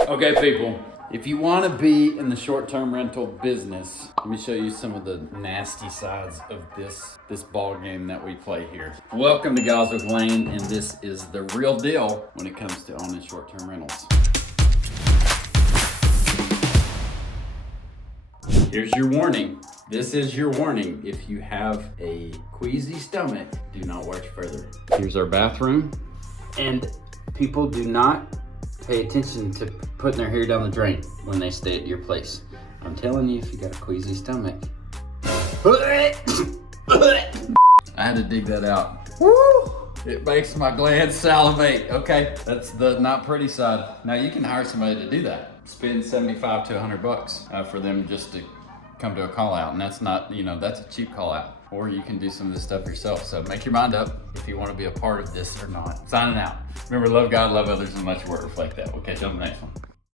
Okay, people, if you want to be in the short-term rental business, let me show you some of the nasty sides of this ball game that we play here. Welcome to Goswick Lane, and this is the real deal when it comes to owning short-term rentals. Here's your warning. This is your warning. If you have a queasy stomach, do not watch further. Here's our bathroom, and people do not pay attention to putting their hair down the drain when they stay at your place. I'm telling you, if you got a queasy stomach. I had to dig that out. Woo! It makes my glands salivate, okay? That's the not pretty side. Now you can hire somebody to do that. Spend 75 to 100 bucks for them just to come to a call out, and that's not, that's a cheap call out. Or you can do some of this stuff yourself. So make your mind up if you want to be a part of this or not. Signing out. Remember, love God, love others, and let your work reflect that. We'll catch you on the next one.